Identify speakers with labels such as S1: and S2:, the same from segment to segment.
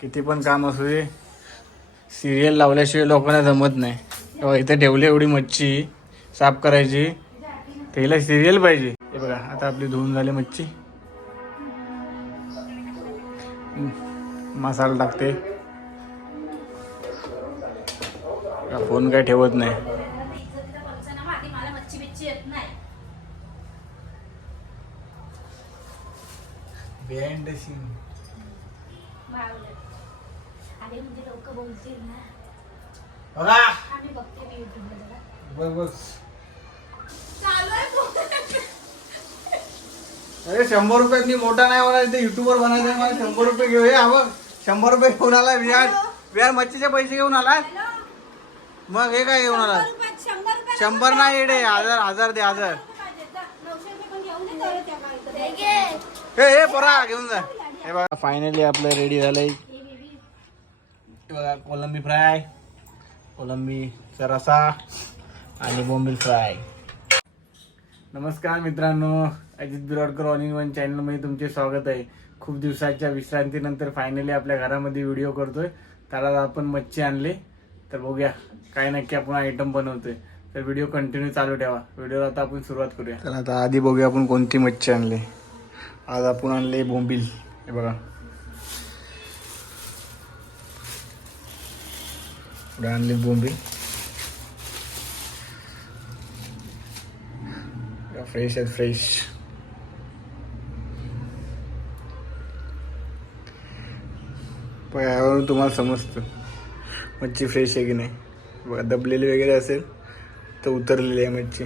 S1: किती पण काम असू दे सिरियल लावल्याशिवाय लोकांना जमत नाही. इथे ठेवली एवढी मच्छी साफ करायची. त्याला सिरियल पाहिजे. हे बघा आता आपली धुवून झाली मच्छी. मसाला टाकते. का फोन काय ठेवत नाही.
S2: Behind the scene येत नाही
S1: बिहाइंड द सीन
S2: बावलं. अरे म्हणजे लोक बोलतील ना
S1: बघा.
S2: आम्ही बघते मी युट्यूबला जरा.
S1: बघ बघ.
S2: चालू आहे फोन.
S1: अरे शंभर रुपयात मी मोठा नाही होणार ते युट्यूबर बनायचं आहे, मला. शंभर रुपये घेऊ हे हा बघ. शंभर रुपये घेऊन आला विहार विहार मच्छीचे पैसे घेऊन आला
S2: हॅलो?
S1: मग हे काय घेऊन आला
S2: शंभर रुपयात- शंभर रुपयात-
S1: शंभर नाही येडे हजार हजार दे हजार.
S2: पाहिजे. जा, नऊशे रुपये पण घेऊन ये तेवढे त्या काहीतरी.
S1: हे हे पोरा घेऊन जा. हे बघा फायनली आपलं रेडी झालंय. बघा कोलंबी फ्राय कोलंबीचा रसा आणि बोंबील फ्राय. नमस्कार मित्रांनो Ajit Birodkar all in one चॅनलमध्ये तुमचे स्वागत आहे. खूप दिवसाच्या विश्रांतीनंतर फायनली आपल्या घरामध्ये व्हिडिओ करतोय. तर आपण मच्छी आणली. तर बघूया काय नक्की आपण आयटम बनवतोय. तर व्हिडिओ कंटिन्यू चालू ठेवा. व्हिडिओला आता आपण सुरुवात करूया. तर आता आधी बघूया आपण कोणती मच्छी आणली. आज आपण आणले बोंबील. हे बघा. पुढे आणली बोंबील. फ्रेश आहेत फ्रेश. पण यावरून तुम्हाला समजतं मच्छी फ्रेश आहे की नाही. बघा दबलेली वगैरे असेल तर उतरलेली आहे मच्छी.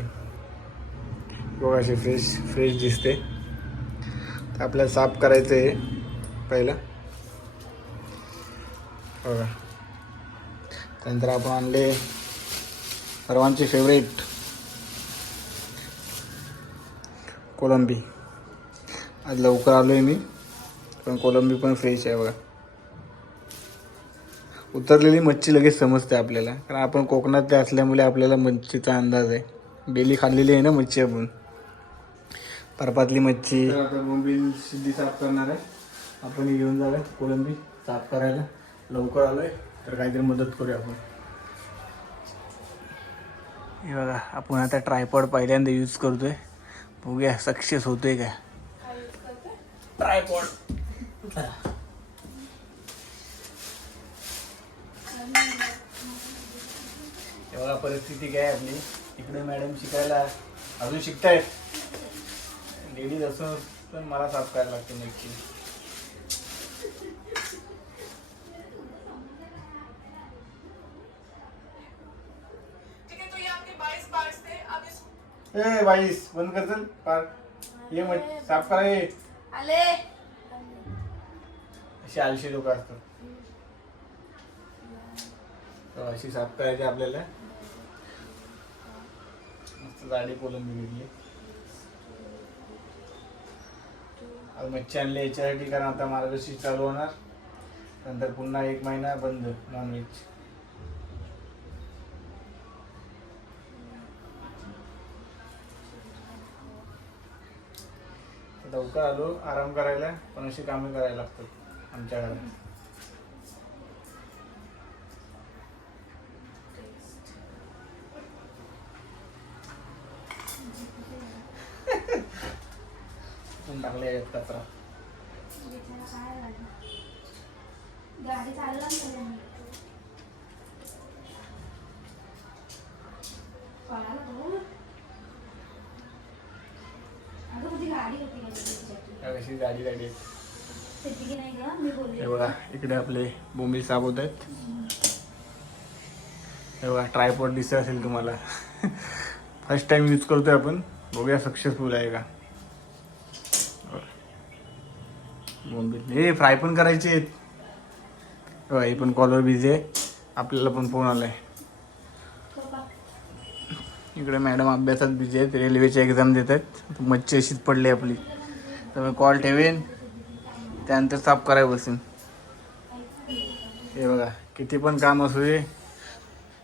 S1: बघा अशी फ्रेश फ्रेश दिसते. तर आपल्याला साफ करायचं आहे पहिलं. बघा. त्यानंतर आपण आणले सर्वांचे फेवरेट कोलंबी. आज लवकर आलो आहे मी पण कोलंबी पण फ्रेश आहे बघा. उतरलेली मच्छी लगेच समजते आपल्याला कारण आपण कोकणातले असल्यामुळे आपल्याला मच्छीचा अंदाज आहे. डेली खाल्लेली आहे ना मच्छी आपण? परपातली मच्छी. आता सिद्धी साफ करणार आहे. आपण घेऊन जाऊया कोलंबी साफ करायला. लवकर आलो आहे तर काहीतरी मदत करूया आपण. हे बघा आपण आता ट्रायपॉड पहिल्यांदा यूज करतोय. बघूया सक्सेस होतोय का ट्रायपॉड तेव्हा परिस्थिती काय आपली? इकडे मॅडम शिकायला अजून शिकतायत. लेडीज असून पण मला साफ करायला लागते नक्की ए बाईस बंद कर चल पार. ये मग साफ करा ये
S2: आले.
S1: अशी आळशी लोक असतात. तर अशी साफ करायची आपल्याला. मस्त जाडी कोलंबी घेतली आज मच्छी आणली याच्यासाठी कारण आता मार्गशीर्ष चालू होणार. नंतर पुन्हा एक महिना बंद नॉनव्हेज लवकर आलो आराम करायला पण अशी कामे करायला लागतात आमच्या घरात. टाकले आहेत कचरा.
S2: गाडी चालला ना सगळ्यांनी. पळाला तो. अगं तुझी गाडी होती का तिच्याची?
S1: त्या कशी गाडी गाडी. हे बघा इकडे आपले बोंबील साफ होत आहेत. हे बघा ट्रायपॉड दिसत असेल तुम्हाला. फर्स्ट टाइम यूज करतोय आपण. बघूया सक्सेसफुल आहे का. बोंबील. हे फ्राय पण करायचे आहेत. हे पण कॉलर बिझी आहे. आपल्याला पण फोन आलाय. इकडे मॅडम अभ्यासात बिझी आहेत. रेल्वेची एक्झाम देत आहेत. मच्छी अशीच पडली आपली. तर मी कॉल ठेवेन त्यानंतर साफ करायला बसेन. हे बघा किती पण काम असू दे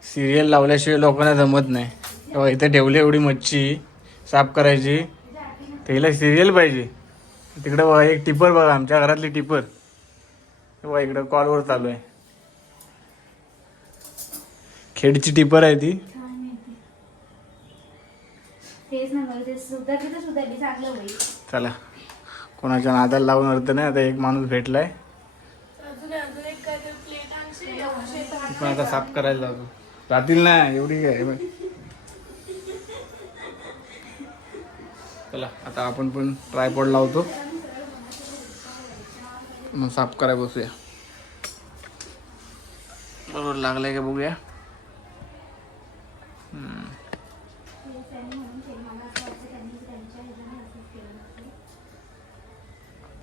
S1: सिरियल लावल्याशिवाय लोकांना जमत नाही. तेव्हा इथे ठेवली एवढी मच्छी साफ करायची. तर हिला सिरियल पाहिजे. तिकडे बघा एक टिपर बघा आमच्या घरातली टिपर. तेव्हा इकडं कॉलवर चालू आहे. खेडची टिपर आहे ती.
S2: काय माहिती. तेच ना मला ते सुधारली तर सुधारली चांगलं होईल.
S1: चला. कोणाच्या नादाला लावून अर्थ नाही. आता एक माणूस भेटलाय. पण आता साफ करायला लागतो राहतील ना एवढी काय चला आता आपण पण ट्रायपॉड लावतो. मग साफ कराय बसूया. बरोबर लागलाय का बघूया?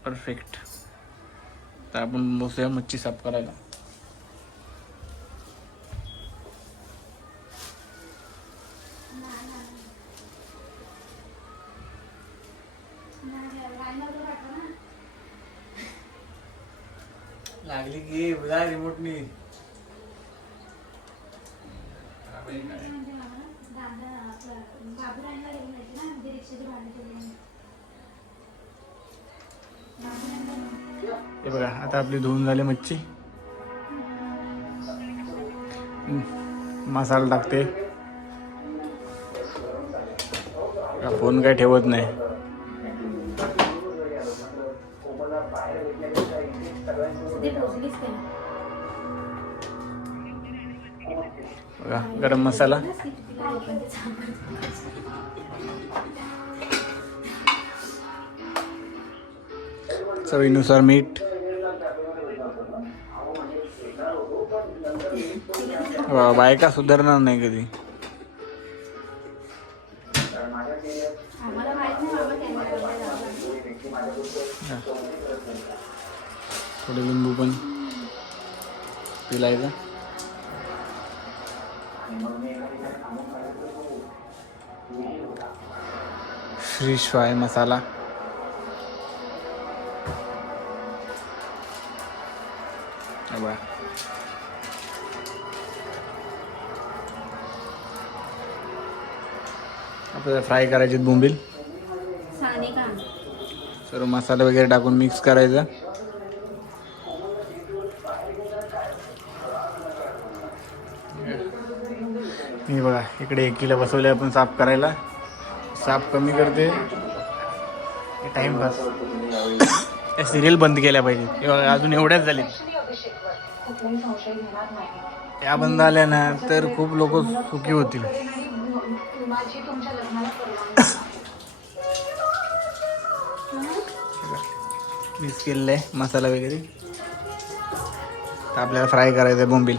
S1: परफेक्ट तर आपण बसूया मच्छी साफ करायला लागली की जा रिमोटनी हे बघा आता आपली धुवून झाली मच्छी. मसाला टाकते. फोन काय ठेवत नाही. बघा गरम मसाला. चवीनुसार मीठ. बायका सुधारणार नाही कधी. थोडे लिंबू पण पिलायचं. फिश फ्राय मसाला. फ्राय करायचे बोंबील. सर्व मसाला वगैरे टाकून मिक्स करायचा. हे बघा इकडे एकीला बसवले आपण साफ करायला. साफ कमी करते. टाइमपास त्या सिरियल बंद केल्या पाहिजे हे बघा अजून एवढ्याच झाले त्या बंद आल्या ना तर खूप लोक सुखी होतील. मिक्स केलेलं आहे मसाला वगैरे. आपल्याला फ्राय करायचं आहे बोंबील.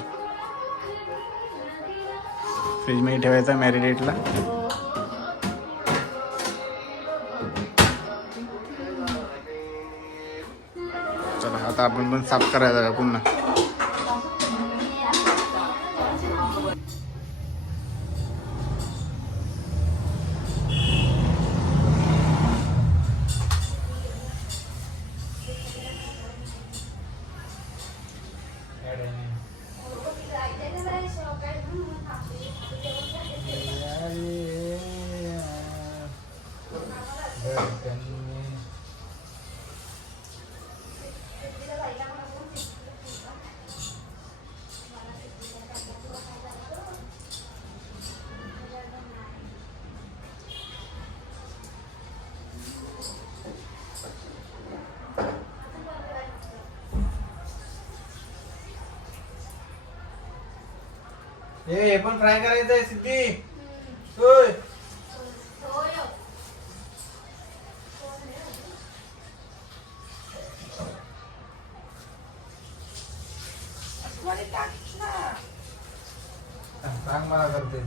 S1: फ्रीजमध्ये ठेवायचा मॅरिनेटला चला आता आपण पण साफ करायचा का पुन्हा. हे पण फ्राय करायचं आहे सिद्धी. होय. सांग मला करते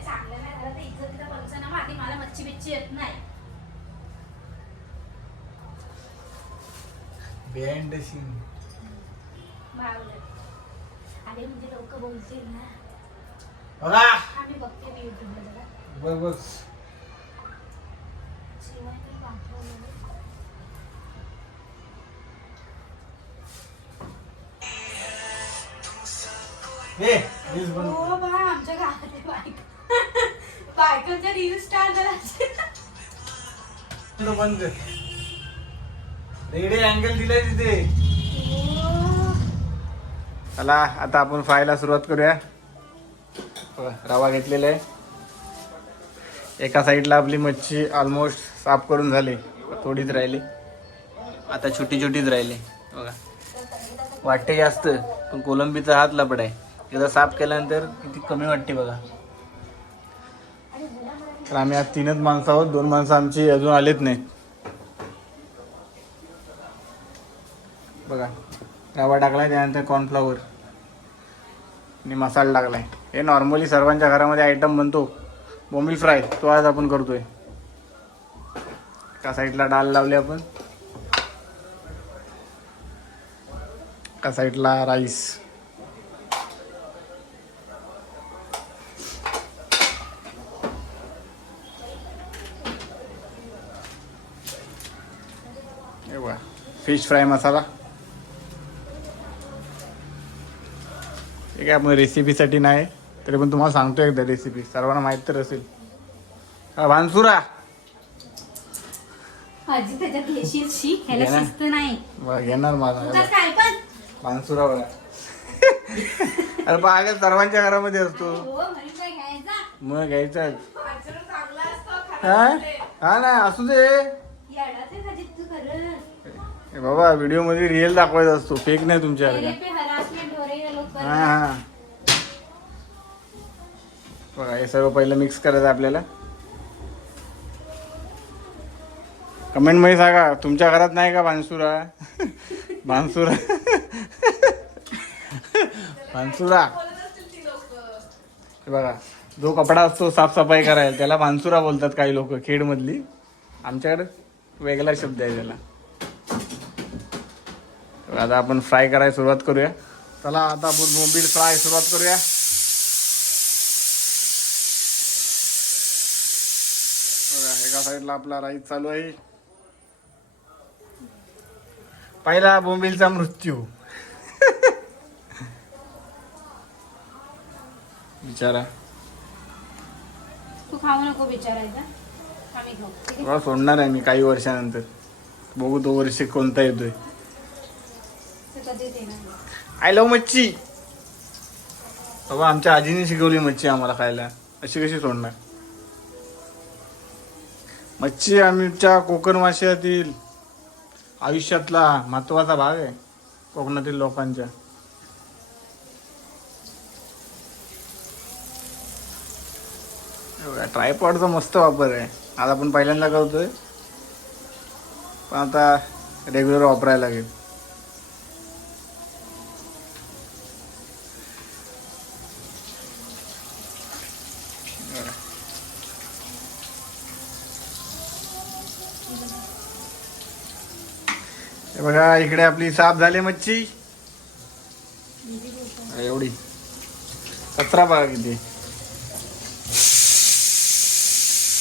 S2: चांगलं नाही झालं तर इज्जतीचा पंचनामा आधी मला मच्छी बिच्छी येत नाही. अरे म्हणजे लोक बोलतील ना.
S1: बघा.
S2: आम्ही बघते मी युट्यूबला जरा.
S1: बघ बघ.
S2: शिवाय काही पाठवलं नाही.
S1: हे रील्स बंद
S2: हो बा आमच्या गावातले बायका. बायकांच्या रील स्टार
S1: बंद रेडे अँगल दिलाय तिथे. चला आता आपण फ्रायला सुरुवात करूया. रवा घेतलेला आहे. एका साईडला आपली मच्छी ऑलमोस्ट साफ करून झाली थोडीच राहिली. आता छोटी छोटीच राहिली. बघा. वाटते जास्त पण कोलंबीचा हात लपड आहे एकदा साफ केल्यानंतर किती कमी वाटते बघा. तर आम्ही आज तीनच माणसं आहोत दोन माणसं आमची अजून आलेत नाही. बघा. रवा टाकला त्यानंतर कॉर्नफ्लॉवर आणि मसाला लागला आहे हे नॉर्मली सर्वांच्या घरामध्ये आयटम बनतो. बोंबील फ्राय तो आज आपण करतो आहे एका साईडला डाळ लावली आपण. एका साईडला राईस फिश फ्राय मसाला. हे काय आपण रेसिपीसाठी नाही तरी पण तुम्हाला सांगतो एकदा रेसिपी सर्वांना माहीत तर असेल. हा भानसुरा
S2: आजी त्याच्यात घेशील? शी ह्याला
S1: घे ना.
S2: शिस्त नाही.
S1: बघा घेणार माझा
S2: तुझा काय पण.
S1: भानसुरा बघा. अरे बागा सर्वांच्या घरामध्ये असतो.
S2: हो काय घ्यायचा.
S1: मग घ्यायचाच हा? हा ना असू दे.
S2: आहे तू खरं?
S1: हे बाबा व्हिडिओमध्ये रिअल दाखवायचा असतो. फेक नाही
S2: पे हरासमेंट हा
S1: बघा हे सर्व पहिलं मिक्स करायचं आपल्याला. कमेंटमध्ये सांगा तुमच्या घरात नाही का भानसुरा? भानसुरा? भानसुरा. हे बघा जो कपडा असतो साफसफाई करायला त्याला भानसुरा बोलतात काही लोक खेडमधली. आमच्याकडे वेगळा शब्द आहे त्याला. आता आपण फ्राय करायला सुरुवात करूया. चला आता आपण बोंबील फ्राय सुरुवात करूया. एका साईडला आपला राईस चालू आहे. पहिला बोंबीलचा मृत्यू. बिचारा.
S2: तू खाऊ नको?
S1: बघा, सोडणार आहे मी काही वर्षानंतर. बघू तो वर्ष कोणता येतोय. आय लव मच्छी. बाबा आमच्या आजीने शिकवली मच्छी आम्हाला खायला. अशी कशी सोडणार? मच्छी आमच्या कोकण माशातील आयुष्यातला महत्त्वाचा भाग आहे कोकणातील लोकांच्या. ट्रायपॉडचा मस्त वापर आहे. आज आपण पहिल्यांदा करतोय. पण आता रेग्युलर वापरायला लागेल. हे बघा इकडे आपली साफ झाली मच्छी. एवढी. कचरा बघा किती.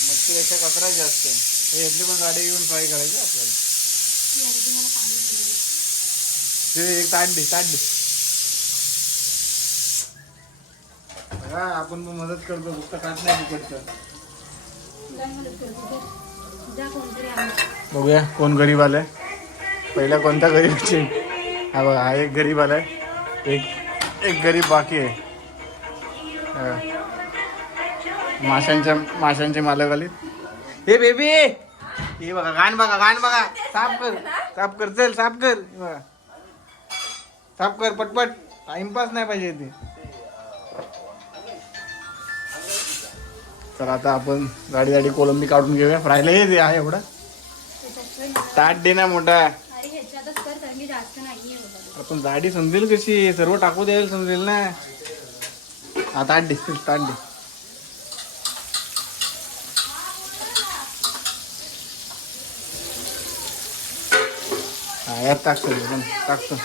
S1: मच्छीपेक्षा कचरा जास्त हे इथली पण गाडी घेऊन फ्राय करायची आपल्याला.
S2: ती
S1: एक ताट दे ताट दे बघा आपण पण मदत करतो फक्त काट नाही तिकडचं. बघूया कोण गरीब आलाय. पहिला कोणत्या गरीबची हा बघा हा एक गरीब आलाय. एक एक गरीब बाकी आहे. माशांच्या माशांचे मालक आले हे बेबी! हे बघा गाण बघा गाण बघा. साफ कर साफ कर चल साफ कर. बघा. साफ कर पटपट. टाइमपास नाही पाहिजे ते तर आता आपण गाडी गाडी कोलंबी काढून घेऊया. फ्रायला हे आहे एवढा. ताट दे ना मोठा
S2: अरे ह्याच्यातच कर कारण की जास्त नाहीये
S1: पण गाडी समजेल कशी? सर्व टाकू द्यायला समजेल ना. आता आठ दे ताट दे. हा यात टाकतो पण टाकतो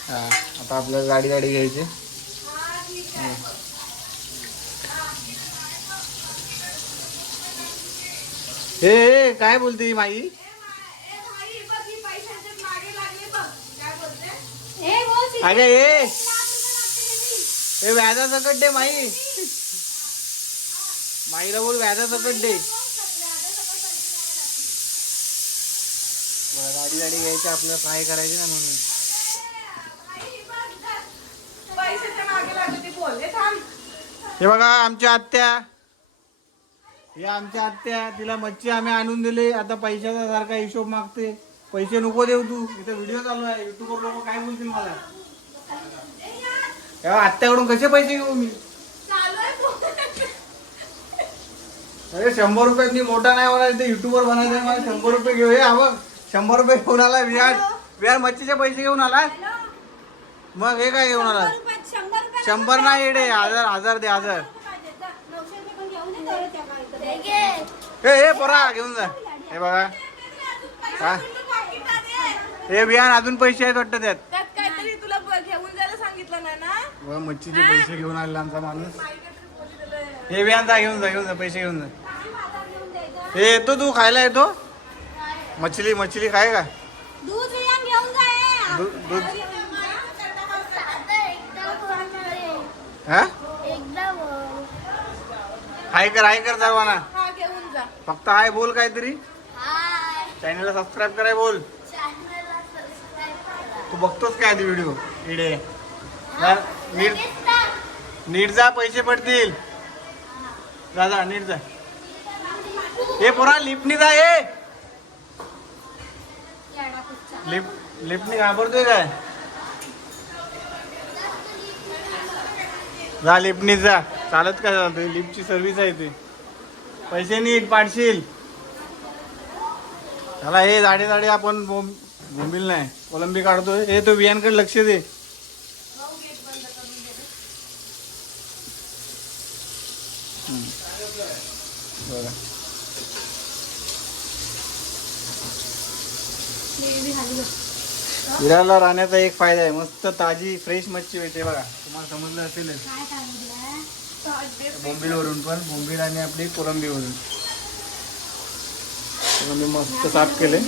S1: हा आता आपल्याला गाडी गाडी घ्यायची. हम्म. हे हे, काय बोलते ही माई
S2: ए, बोल सी-
S1: अगे व्याजा सकट दे माई. माईला बोल व्याजा सकट दे गाडी गाडी घ्यायची आपल्याला फ्राय करायची ना म्हणून.
S3: हे
S1: हे बघा आमच्या आत्या. हे आमच्या आत्या तिला मच्छी आम्ही आणून दिली. आता पैशाचा सारखा हिशोब मागते. पैसे नको देऊ तू. इथे व्हिडिओ चालू आहे. युट्यूबवर लोक काय बोलतील मला? आत्याकडून कसे पैसे घेऊ मी. अरे शंभर रुपयात मी मोठा नाही होणार ते युट्यूबवर बनायचं आहे, मला. शंभर रुपये घेऊ. हे हा बघ शंभर रुपये घेऊन आला विहार विहार मच्छीचे पैसे घेऊन आला मग हे काय घेऊन आला
S2: शंभर
S1: नाही येडे हजार हजार दे हजार. हे हे पोरा घेऊन जा. हे बघा. हा. हे बियाण अजून पैसे आहेत वाटतं त्यात
S3: त्यात काहीतरी तुला ब- घेऊन जायला सांगितलं नाही ना?
S1: व मच्छीचे पैसे घेऊन आलेला आमचा माणूस. हे जा घेऊन जा घेऊन जा पैसे घेऊन जा. हे येतो तू खायला येतो? मछली मछली खाय का?
S2: दूध बियाण घेऊन जा हे.
S1: दूध. हा?
S2: एकदम
S1: हाय कर हाय कर सर्वांना.
S3: हा घेऊन जा.
S1: फक्त हाय बोल काहीतरी.
S2: हाय.
S1: चॅनलला सबस्क्राईब कराय बोल.
S2: चॅनलला सबस्क्राईब करा.
S1: तू बघतोस काय ते व्हिडिओ इडे जा, नीट नीट जा पैसे पडतील. जा जा नीट जा. हे पुरा लिफ्टनी जा हे लिफ्ट लिफ्टनी घाबरतोय काय? जा लिफ्टनी जा. चालत काय चालतोय लिफ्टची सर्व्हिस आहे ते. पैसे नीट पाडशील. चला हे झाडे झाडे आपण बोंब बोंबील नाही. कोलंबी काढतोय. हे तो बियांकडे लक्ष दे. बघा विराला राहण्याचा एक फायदा आहे. मस्त ताजी फ्रेश मच्छी मिळते बघा. तुम्हाला समजलं असेलच.
S2: बोंबीवरून
S1: बोंबीलवरून पण. बोंबील आणि आपली कोलंबीवरून. कोलंबी मस्त साफ केले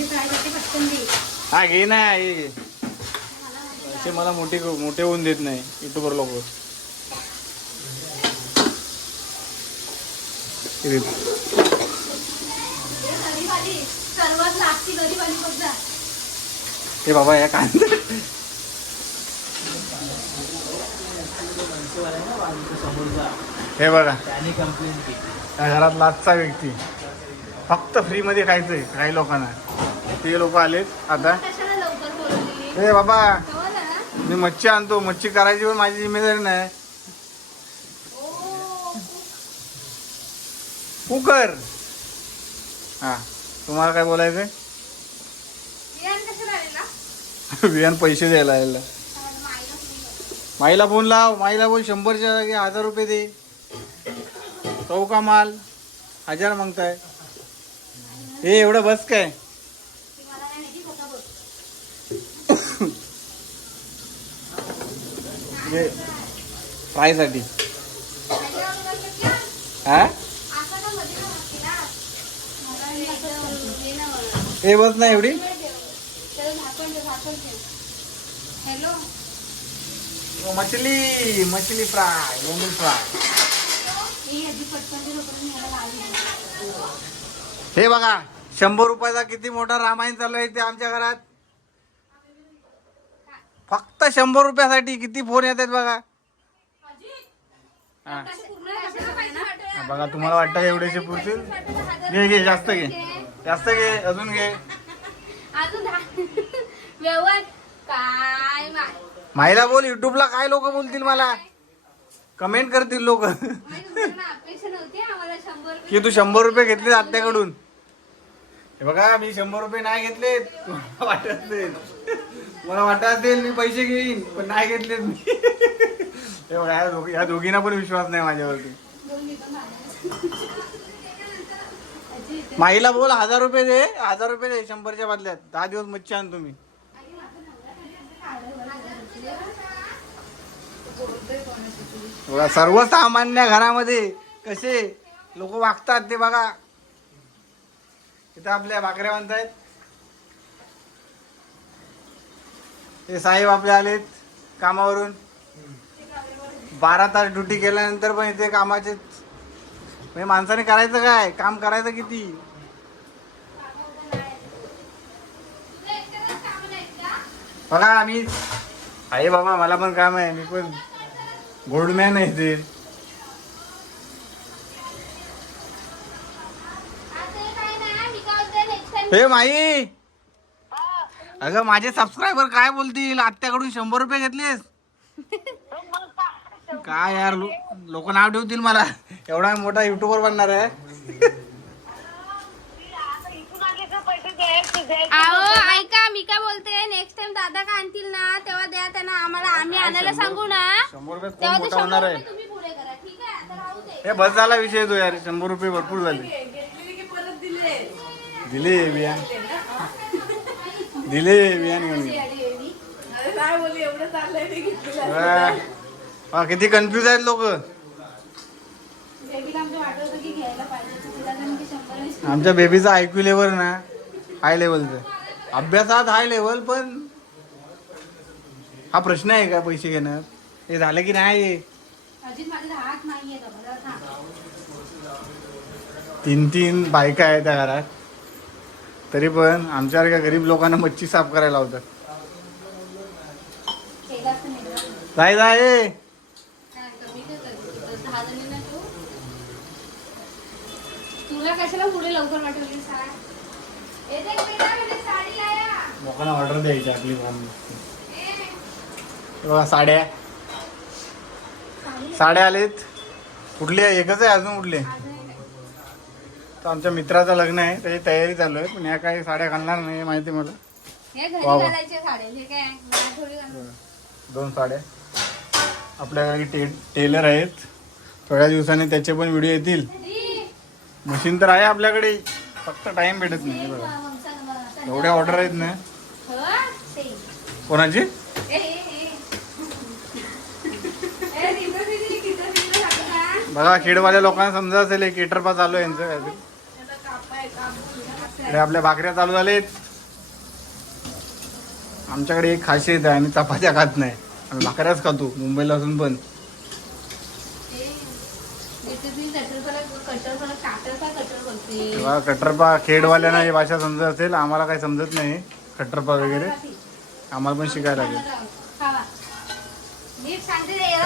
S1: हा घे ना हे घे. असे मला मोठे मोठे होऊन देत नाही. युट्यूबर लोक
S2: गरीबाली सर्वात लागती गरीबाली बघ जा
S1: हे बाबा या कांदा. हे बघा. घरात लाचचा व्यक्ती. फक्त फ्री मध्ये खायचंय काही लोकांना. ते लोक आलेत आता. हे बाबा
S2: ना.
S1: मी मच्छी आणतो. मच्छी करायची पण माझी जिम्मेदारी नाही. कुकर. हा तुम्हाला काय
S2: राहिला
S1: बियाण पैसे द्यायला यायला माईला फोन लाव. माईला बोल शंभरच्या जागी हजार रुपये दे. तो का माल? हजार मागताय. हे एवढं बस काय? फ्रायसाठी हा
S2: असं का मध्ये ना नसते ना मला नाही असं हे
S1: बस ना एवढी? मछली मछली फ्राय बोंबील फ्राय.
S2: ही
S1: बघा शंभर रुपयाचा किती मोठा रामायण चालू आहे ते आमच्या घरात? फक्त शंभर रुपयासाठी किती फोन येत आहेत बघा बघा तुम्हाला वाटतं का एवढेसे पुरतील? घे घे जास्त घे. जास्त घे अजून घे.
S2: अजून व्यवहार काय
S1: माहिला बोल युट्यूबला काय लोक बोलतील मला? कमेंट करतील लोक. की तू शंभर रुपये घेतले आत्याकडून. हे बघा मी शंभर रुपये नाही घेतले वाटत मला वाटत असेल मी पैसे घेईन पण नाही घेतलेत मी. हे बघा या दोघींना पण विश्वास नाही माझ्यावरती. माईला बोल हजार रुपये दे हजार रुपये दे शंभरच्या बदल्यात. दहा दिवस मच्छी आण तुम्ही. बघा सर्वसामान्य घरामध्ये कसे लोक वागतात ते बघा. इथं आपल्या भाकऱ्या म्हणतायत ते साहेब आपले आलेत कामावरून. बारा तास ड्युटी केल्यानंतर पण इथे कामाचे म्हणजे माणसाने करायचं काय? काम करायचं किती? बघा आम्ही आहे बाबा मला पण काम आहे मी पण गोल्डमॅन आहे ते.
S2: नाही
S1: हे माई! अगं माझे सबस्क्रायबर काय बोलतील? आत्याकडून शंभर रुपये घेतलेस. काय यार लोक नाव ठेवतील मला. एवढा मोठा युट्यूबर बनणार आहे.
S2: अहो ऐका मी काय बोलते? नेक्स्ट टाइम दादा का आणतील ना तेव्हा द्या त्यांना. आम्हाला आम्ही आणायला सांगू ना.
S1: शंभर रुपये कोण
S2: तेव्हा ते
S1: मोठा होणार
S2: शंभर
S1: आहे?
S2: रुपये तुम्ही पुढे करा ठीक आहे? आता राहू दे.
S1: हे बस झाला विषय तो यार. शंभर रुपये भरपूर झाले.
S3: घेतलेली की परत दिले.
S1: दिले बियाण दिले बियाण घेऊन गेले.
S3: अरे काय बोलली एवढं चाललंय ते घेतलेलं
S1: वा. वा, किती कन्फ्युज आहेत लोक.
S2: बेबीला आमच्या वाटत होतं की घ्यायला पाहिजे तर तिला जण की शंभर वीस
S1: आमच्या बेबीचा आयक्यू लेवल ना हाय लेवलचं अभ्यासात हाय लेवल पण हा प्रश्न आहे का पैसे घेणं? हे झालं की नाही. तीन तीन बायका आहेत त्या घरात. तरी पण आमच्यासारख्या गरीब लोकांना मच्छी साफ करायला
S2: ना.
S1: जाय जाय.
S2: तुला कशाला पुढे लवकर पाठवली साडी येते का बेटा म्हणजे साडी लाया
S1: लोकांना ऑर्डर द्यायची आपली बघा साड्या. साड्या आलेत. कुठली आहे एकच आहे अजून कुठली. तर आमच्या मित्राचं लग्न आहे त्याची तयारी चालू आहे पण ह्या काही साड्या घालणार नाही माहिती मला. वा
S2: हे.
S1: दोन साड्या. आपल्याकडे टे टेलर आहेत. थोड्या दिवसांनी त्याचे पण व्हिडिओ येतील. मशीन तर आहे आपल्याकडे. फक्त टाइम भेटत नाही बघा. एवढ्या ऑर्डर आहेत ना. कोणाची? बघा खेडवाल्या लोकांना समजा असेल हे केटर पा चालू आहे यांचं.
S3: कापून
S1: इकडे आपल्या भाकऱ्या चालू झालेत. आमच्याकडे एक खासियत आहे आम्ही चपात्या खात नाही. आम्ही भाकऱ्याच खातो मुंबईला असून पण. कटरपा खेडवाल्यांना ही भाषा समजत असेल आम्हाला काही समजत नाही कटरपा वगैरे. आम्हाला पण शिकायला लागेल.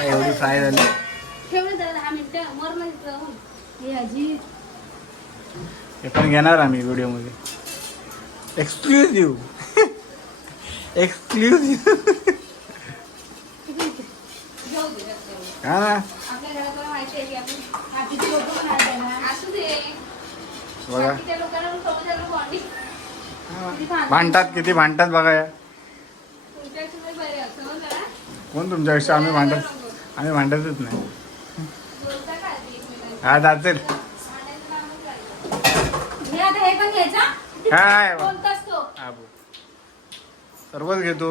S2: एवढं
S1: फ्राय झाली.
S2: हे अजी
S1: पण घेणार आम्ही व्हिडिओमध्ये. Exclusive exclusive. हा? बघा. भांडतात किती भांडतात बघा या
S2: तुमच्यापेक्षा तरी बरे असं हो जरा.
S1: कोण तुमच्यापेक्षा आम्ही भांडत आम्ही भांडतच नाही? हा जातील. काय. सर्वच घेतो.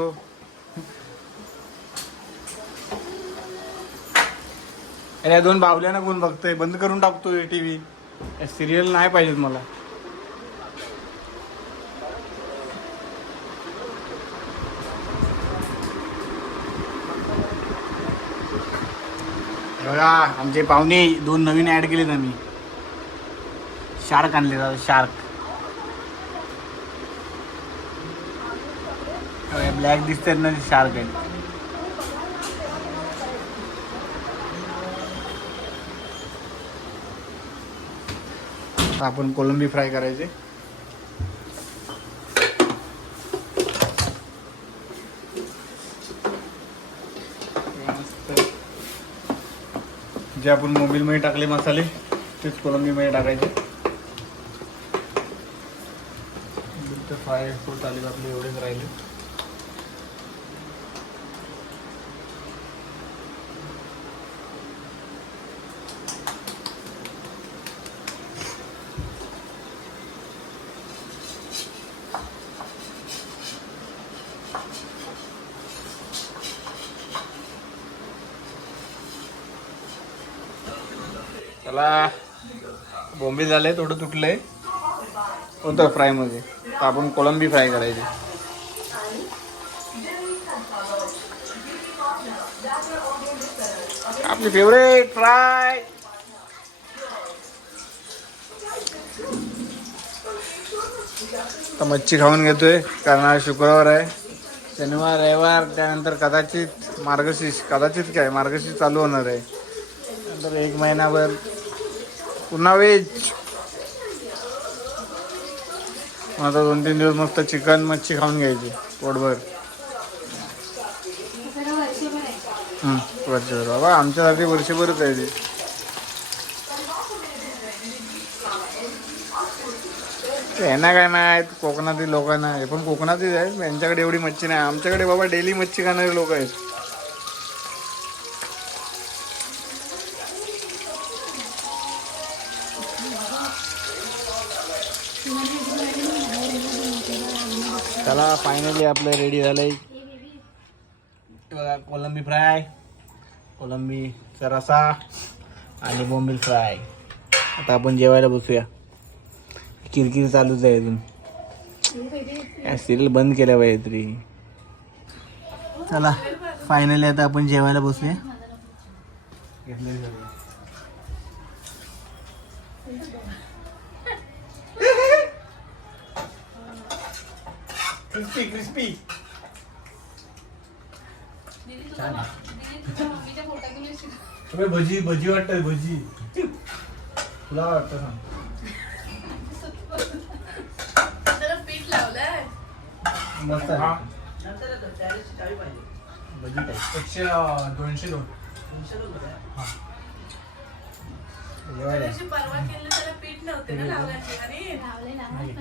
S1: अरे या दोन बावल्यानं कोण बघतोय? बंद करून टाकतोय टीव्ही. सिरियल नाही पाहिजेत मला. बघा आमचे पाहुणे दोन नवीन ऍड ना आम्ही. शार्क आणले शार्क ब्लॅक दिसतात ना ते शार्क आहेत. आपण कोलंबी फ्राय करायचे मस्त. जे आपण मोबिलमध्ये टाकले मसाले तेच कोलंबीमध्ये टाकायचे. फाय होत आले आपले एवढेच राहिले. त्याला झाले झालंय थोडं तुटलंय. होतं फ्रायमध्ये. तर आपण कोलंबी फ्राय करायची. आपली फेवरेट फ्राय तर मच्छी खाऊन घेतोय. कारण आज शुक्रवार आहे. शनिवार रविवार त्यानंतर कदाचित मार्गशीर्ष कदाचित काय मार्गशीर्ष चालू होणार आहे. नंतर एक महिनाभर पुन्हा वेज मग आता दोन तीन दिवस मस्त चिकन मच्छी खाऊन घ्यायची पोटभर. वर्षभर. बाबा आमच्यासाठी वर्षभरच आहे ते. यांना काय माहीत कोकणातील लोकांना हे पण कोकणातच आहे यांच्याकडे एवढी मच्छी नाही. आमच्याकडे बाबा डेली मच्छी खाणारे लोक आहेत. फायनली आपलं रेडी झालंय. बघा कोलंबी फ्राय कोलंबीचा रसा आणि बोंबील फ्राय. आता आपण जेवायला बसूया. किरकिर चालूच आहे अजून. सिरियल बंद केल्या पाहिजे तरी. चला फायनली आता आपण जेवायला बसूया. क्रिस्पी क्रिस्पी भजी भजी वाटत भजी. तुला वाटतं सांग.
S3: त्याला पीठ लावलंय.
S1: मस्त आहे. भजी टाईप.
S4: एकशे दोनशे दोन.
S3: परवा केलं त्याला पीठ नव्हते ना लावल्याचे. आणि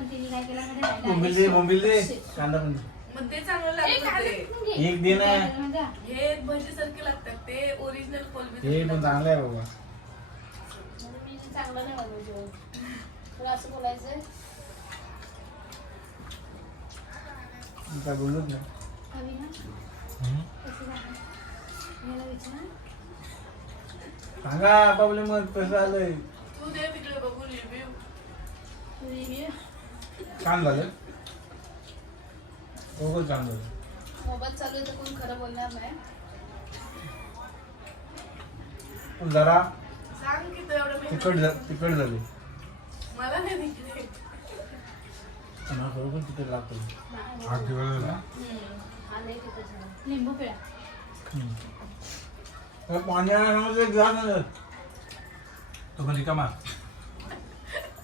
S1: बोंबील दे बोंबील दे. कांदा पण दे.
S3: मग ते चांगलं लागत होते
S1: एक दे ना.
S3: हे भजी सारखे लागतात ते ओरिजिनल कोलबी
S1: हे पण चांगलं आहे बाबा.
S2: चांगलं नाही बनवतो तुला असं बोलायचं
S1: मी काय बोललोच नाही.
S2: हवी ना? कसं झालं? मला विचार.
S1: सांगा आपापले मत कसं आलंय.
S3: तू दे तिकडे रिव्ह्यू.
S1: छान झालं. हो छान झालं.
S2: मोबाईल चालू आहे तर कोण खरं बोलणार नाही.
S1: पण जरा.
S3: सांग की तू एवढं मी
S1: तिखट झा- तिखट झाली.
S3: मला नाही तिकडे
S1: मला खरोखर तिखट लागतो.
S4: आठ दिवस झाला
S2: आलंय तिथं झालं. लिंबू पिळा.
S1: आणायला एक ग्लास आणलं.
S4: तो पण रिकामा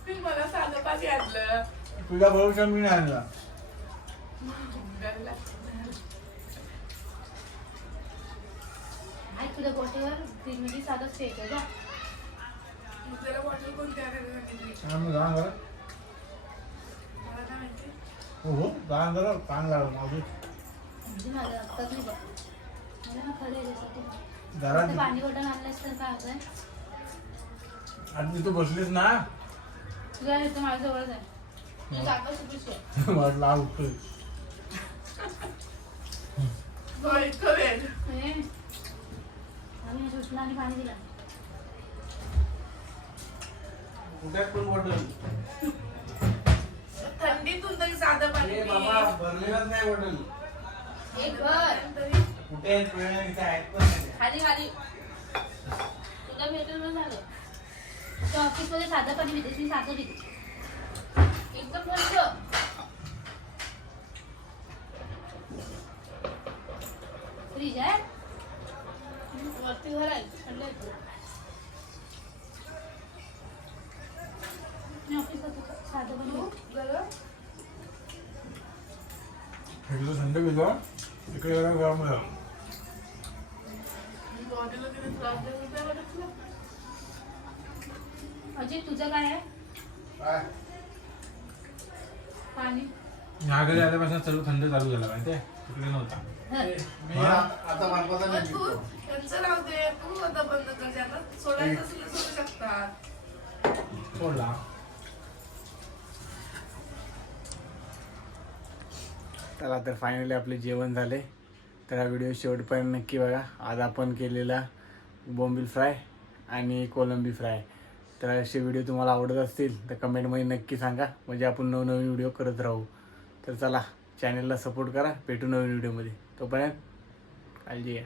S3: मी मला साधं पाणी आणलं.
S1: तुझ्या भरोशा मी नाही आणला.
S2: आई तुझ्या गोष्टीवर का
S3: बॉटल कोणती आणायला सांगितली?
S1: आम्ही लहान जरा
S3: मला काय माहिती?
S1: हो हो लहान जरा कान लागलं माझं.
S2: म्हणजे आत्ताच नाही बघ. मला ना खरं आहे पाणी बॉटल आणलंस तर काय होतंय?
S1: आज तू बसलीस ना.
S2: तुझ्या इथं माझ्या जवळच आहे तुझी जागा सुटूच आहे
S1: म्हटलं हा उठतोय.
S3: हो, इतकं वेळ
S2: हे, आम्ही सुटला आणि पाणी दिला
S3: थंडीतून तरी साधं पाणी पी.
S1: बाबा भरलेलाच नाही बॉटल
S2: एक घर.
S3: तरी
S1: कुठे? आहेत वेळ इथे आहेत पण नाही.
S2: खाली खाली. तुला भेटून मग झालं. ऑफिसमध्ये साधं पाणी पितेस मी साधं पिते एकदम थंड फ्रीज आहे? वरती घर आहे थंड आहे. मी ऑफिसला तुझं साधं पाणी पिते.
S4: इकडे थंड गरम झालं.
S2: अजित तुझं काय आहे? पाणी.
S4: घरी आल्यापासून सर्व थंड चालू झाला माहितीये तिकडे नव्हता.
S1: आता मानपाचा
S3: मग
S1: नाही
S3: तू
S1: पितो.
S3: त्यांचं राहू दे तू आता बंद कर ज्यांना सोडायचं असेल तर सोडू शकतात
S4: सोडला.
S1: चला तर फायनली आपले जेवण झाले. तर हा व्हिडिओ शेवटपर्यंत नक्की बघा. आज आपण केलेला बोंबील फ्राय आणि कोलंबी फ्राय. तर असे व्हिडिओ तुम्हाला आवडत असतील तर कमेंटमध्ये नक्की सांगा. म्हणजे आपण नवनवीन व्हिडिओ करत राहू. तर चला चॅनलला सपोर्ट करा. भेटू नवीन व्हिडिओमध्ये तोपर्यंत काळजी घ्या.